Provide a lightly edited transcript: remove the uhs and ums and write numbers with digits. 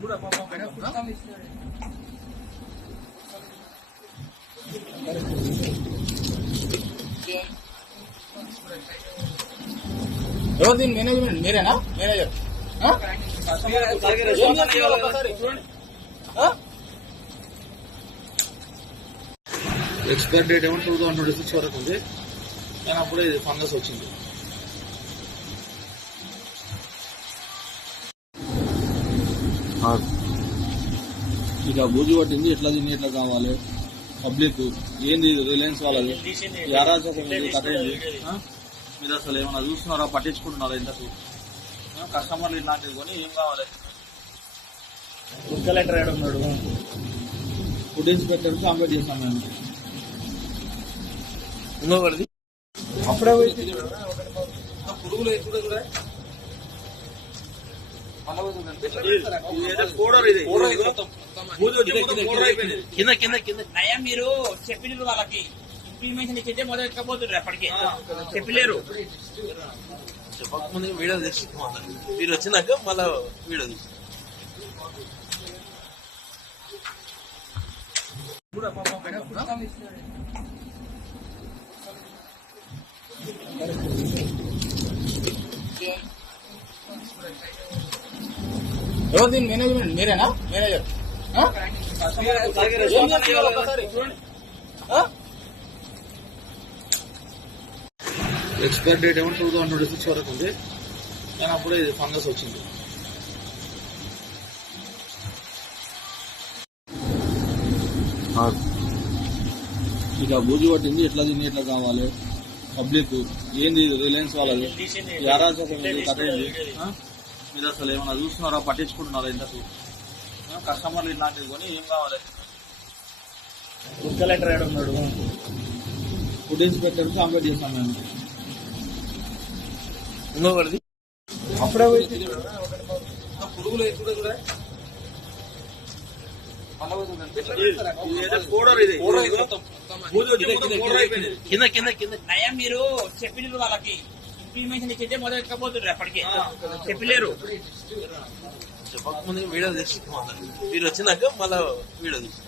ఎవరు దీని మేనేజ్మెంట్ మీరేనా మేనేజర్? ఎక్స్పైర్ డేట్ ఏమో 2026 వరకు ఉంది. కానీ అప్పుడే ఇది ఫంగస్ వచ్చింది. ఇక బూజు పట్టింది. ఎట్లా తిని ఎట్లా కావాలి పబ్లిక్ ఏంది రిలయన్స్ వాళ్ళది మీరు అసలు ఏమన్నా చూస్తున్నారా, పట్టించుకుంటున్నారా? ఇంతకు కస్టమర్లు ఇట్లాంటివి కొని ఏం కావాలి? ఫుడ్ కలెక్టర్ ఏడు ఉన్నాడు, ఫుడ్ ఇన్స్పెక్టర్ కంప్లీట్ చేస్తాం మేము. ఇంకొకటి అప్పుడే పురుగులు ఎక్కువ కూడా కింద కింద కింద నయం. మీరు చెప్పిన వాళ్ళకి ఇంప్లిమెంటేషన్ ఇచ్చింటే మొదలు ఎక్కబోతున్నారు. అప్పటికే చెప్పలేరు. చెప్పకముందు వీడియో తెచ్చి మీరు వచ్చినాక మళ్ళా వీడియో తీసి ఎవరు దీని మేనేజ్మెంట్ మీరేనా మేనేజర్? ఎక్స్పైర్ డేట్ ఏమో 2026 వరకు ఉంది. కానీ అప్పుడే ఇది ఫంగస్ వచ్చింది. ఇక బూజు పట్టింది. ఎట్లా తిని ఎట్లా కావాలి పబ్లిక్ ఏంది రిలయన్స్ వాళ్ళది మీరు అసలు ఏమన్నా చూస్తున్నారా, పట్టించుకుంటున్నారా? ఇంతకు కస్టమర్లు ఇట్లాంటివి కొని ఏం కావాలి? ఫుడ్ కలెక్టర్ ఏడు ఉన్నాడు, ఫుడ్ ఇన్స్పెక్టర్ కంప్లీట్ చేస్తాం మేము. ఇంకొకటి అప్పుడే పురుగులు ఎక్కువ కూడా కింద కింద కింద నయం. మీరు చెప్పిన వాళ్ళకి ఇంప్లిమెంటేషన్ ఇచ్చింటే మొదలు ఎక్కబోతున్నారు. అప్పటికే చెప్పలేరు. చెప్పకముందు వీడియో తెచ్చి మీరు వచ్చినాక మళ్ళా వీడియో తీసి